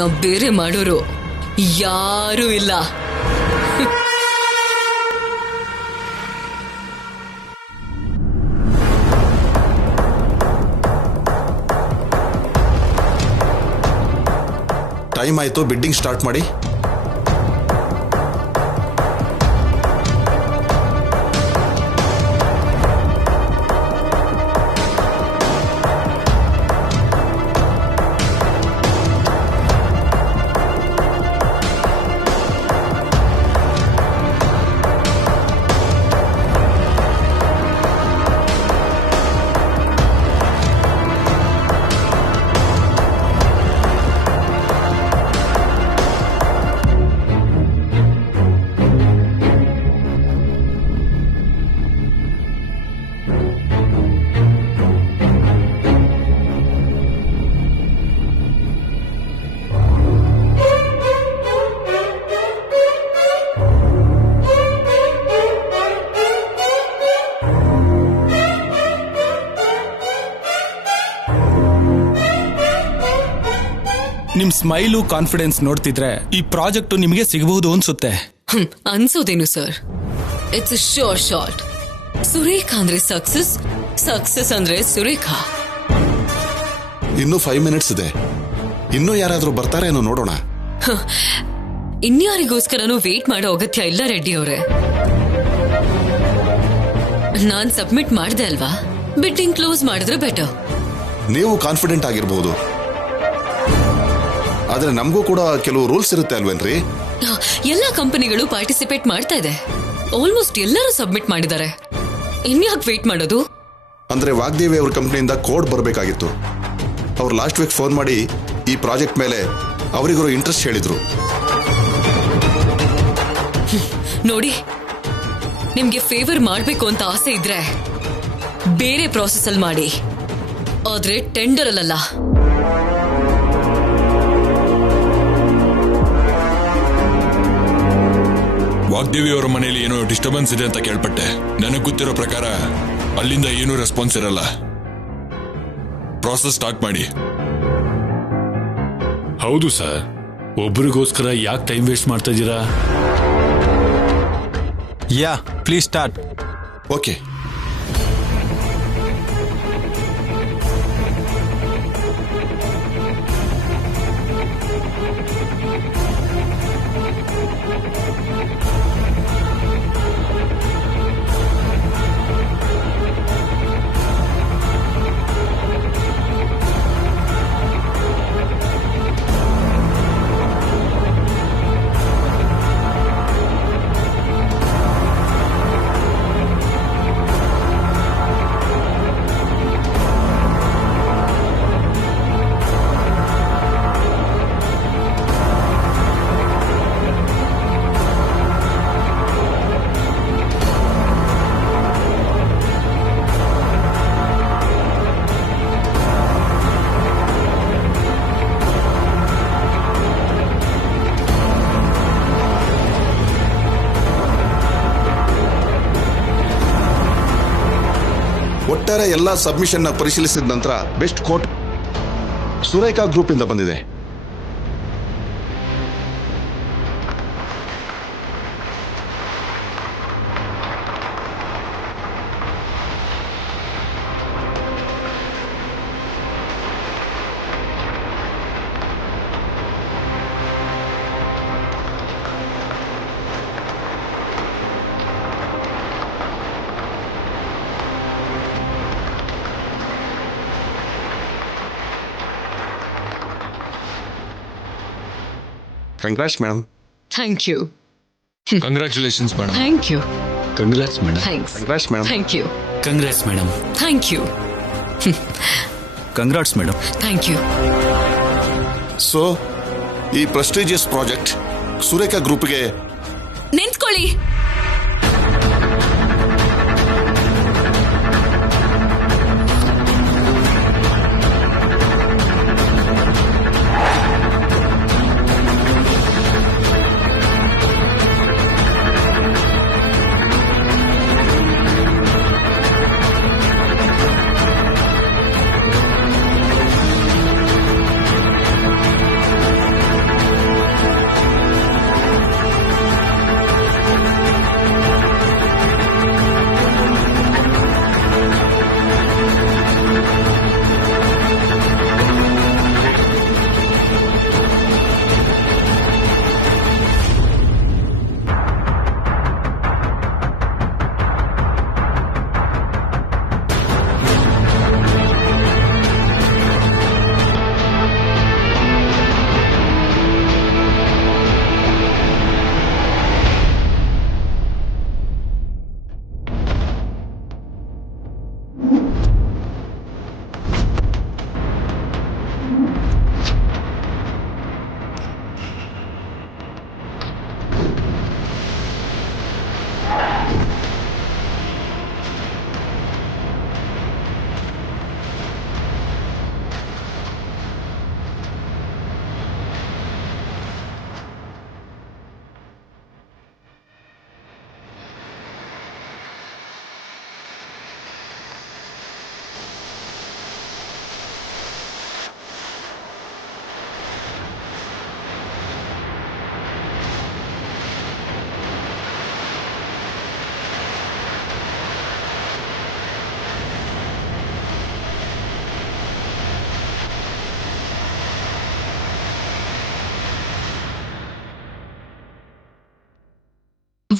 ನಾವು ಬೇರೆ ಮಾಡೋರು ಯಾರೂ ಇಲ್ಲ. ಟೈಮ್ ಆಯ್ತು, ಬಿಡ್ಡಿಂಗ್ ಸ್ಟಾರ್ಟ್ ಮಾಡಿ. ನಿಮ್ ಸ್ಮೈಲು ಕಾನ್ಫಿಡೆನ್ಸ್ ನೋಡ್ತಿದ್ರೆ ಈ ಪ್ರಾಜೆಕ್ಟ್ ನಿಮಗೆ ಸಿಗಬಹುದು ಅನ್ಸುತ್ತೆ. ಅನ್ಸೋದೇನು sir, it's sure shot. Surekha ಅಂದ್ರೆ ಸಕ್ಸಸ್, ಸಕ್ಸಸ್ ಅಂದ್ರೆ ಸುರೇಖಾ. ಇನ್ನೂ 5 ಮಿನಿಟ್ಸ್ ಇದೆ. ಇನ್ನೂ ಯಾರಾದ್ರೂ ಬರ್ತಾರೆ ಅನ್ನೋ ನೋಡೋಣ. ಇನ್ಯಾರಿಗೋಸ್ಕರನೂ ವೇಟ್ ಮಾಡೋ ಅಗತ್ಯ ಇಲ್ಲ ರೆಡ್ಡಿ ಅವರೇ. ನಾನ್ ಸಬ್ಮಿಟ್ ಮಾಡ್ದೆ ಅಲ್ವಾ, ಬಿಡ್ಡಿಂಗ್ ಕ್ಲೋಸ್ ಮಾಡಿದ್ರೆ ಬೆಟರ್. ನೀವು ಕಾನ್ಫಿಡೆಂಟ್ ಆಗಿರ್ಬೋದು, ಆದ್ರೆ ನಮಗೂ ಕೂಡ ಕೆಲವು ರೂಲ್ಸ್ ಇರುತ್ತೆ ಅಲ್ವೇನ್ರಿ? ಎಲ್ಲಾ ಕಂಪನಿಗಳು ಪಾರ್ಟಿಸಿಪೇಟ್ ಮಾಡ್ತಾ ಇದೆ. ಆಲ್ಮೋಸ್ಟ್ ಎಲ್ಲರೂ ಸಬ್ಮಿಟ್ ಮಾಡಿದ್ದಾರೆ. ಇನ್ಯಾಕ್ ವೇಟ್ ಮಾಡೋದು? ಅಂದ್ರೆ ವಾಗ್ದೇವಿ ಅವ್ರ ಕಂಪನಿಯಿಂದ ಕೋಡ್ ಬರಬೇಕಾಗಿತ್ತು. ಅವ್ರು ಲಾಸ್ಟ್ ವೀಕ್ ಫೋನ್ ಮಾಡಿ ಈ ಪ್ರಾಜೆಕ್ಟ್ ಮೇಲೆ ಅವರಿಗೂ ಇಂಟ್ರೆಸ್ಟ್ ಹೇಳಿದ್ರು. ನೋಡಿ, ನಿಮ್ಗೆ ಫೇವರ್ ಮಾಡ್ಬೇಕು ಅಂತ ಆಸೆ ಇದ್ರೆ ಬೇರೆ ಪ್ರಾಸೆಸ್ ಅಲ್ಲಿ ಮಾಡಿ, ಆದ್ರೆ ಟೆಂಡರ್ ಅಲ್ಲ. ವಾಗ್ದೇವಿ ಅವರ ಮನೆಯಲ್ಲಿ ಏನೋ ಡಿಸ್ಟರ್ಬೆನ್ಸ್ ಇದೆ ಅಂತ ಕೇಳ್ಪಟ್ಟೆ. ನನಗೆ ಗೊತ್ತಿರೋ ಪ್ರಕಾರ ಅಲ್ಲಿಂದ ಏನೂ ರೆಸ್ಪಾನ್ಸ್ ಇರಲ್ಲ. ಪ್ರಾಸೆಸ್ ಸ್ಟಾರ್ಟ್ ಮಾಡಿ. ಹೌದು ಸರ್, ಒಬ್ರಿಗೋಸ್ಕರ ಯಾಕೆ ಟೈಮ್ ವೇಸ್ಟ್ ಮಾಡ್ತಾ ಇದ್ದೀರಾ? ಯಾ, ಪ್ಲೀಸ್ ಸ್ಟಾರ್ಟ್. ಓಕೆ. ಒಟ್ಟಾರೆ ಎಲ್ಲ ಸಬ್ಮಿಷನ್ ಪರಿಶೀಲಿಸಿದ ನಂತರ ಬೆಸ್ಟ್ ಕೋಟ್ ಸುರೇಖಾ ಗ್ರೂಪ್ ಇಂದ ಬಂದಿದೆ. Congrats, madam. Thank you. Congratulations madam. Thank you. Congrats madam. Thanks. Congrats, madam. Thank you. Congrats madam. Thank you. Congrats madam. Thank you. So ಈ prestigious project Surekha ಗ್ರೂಪ್ಗೆ ನಿಂತ್ಕೊಳ್ಳಿ.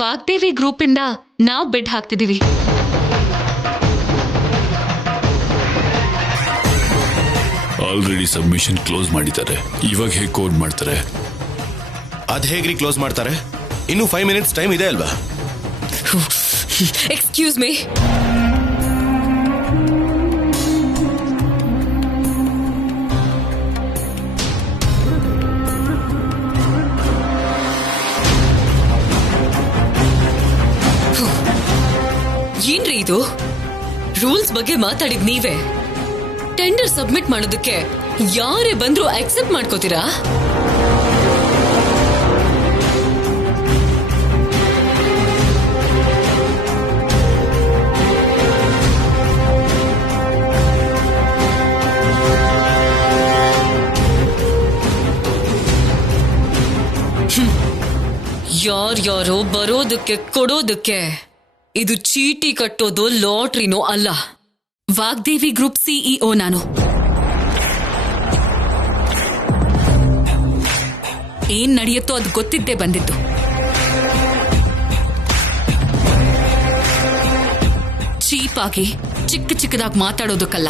Vagdevi group ಇಂದ ನಾವ್ ಬಿಡ್ ಹಾಕ್ತಿದೀವಿ. Already submission close ಮಾಡಿದ್ದಾರೆ. ಇವಾಗ ಹೇಗೆ ಕೋಡ್ ಮಾಡ್ತಾರೆ? ಅದ್ ಹೇಗ್ರಿ ಕ್ಲೋಸ್ ಮಾಡ್ತಾರೆ? ಇನ್ನು 5 ಮಿನಿಟ್ಸ್ ಟೈಮ್ ಇದೆ ಅಲ್ವಾ? Excuse me. ಏನ್ರಿ ಇದು? ರೂಲ್ಸ್ ಬಗ್ಗೆ ಮಾತಾಡಿದ್ ನೀವೇ. ಟೆಂಡರ್ ಸಬ್ಮಿಟ್ ಮಾಡೋದಕ್ಕೆ ಯಾರೇ ಬಂದ್ರು ಅಕ್ಸೆಪ್ಟ್ ಮಾಡ್ಕೋತೀರಾ? ಯಾರ್ಯಾರೋ ಬರೋದಕ್ಕೆ ಕೊಡೋದಕ್ಕೆ ಇದು ಚೀಟಿ ಕಟ್ಟೋದು ಲಾಟ್ರಿನೋ ಅಲ್ಲ. ವಾಗ್ದೇವಿ ಗ್ರೂಪ್ ಸಿಇಒ ನಾನು. ಏನ್ ನಡೆಯುತ್ತೋ ಅದು ಗೊತ್ತಿದ್ದೇ ಬಂದಿತ್ತು. ಚೀಪ್ ಆಗಿ ಚಿಕ್ಕದಾಗಿ ಮಾತಾಡೋದಕ್ಕಲ್ಲ.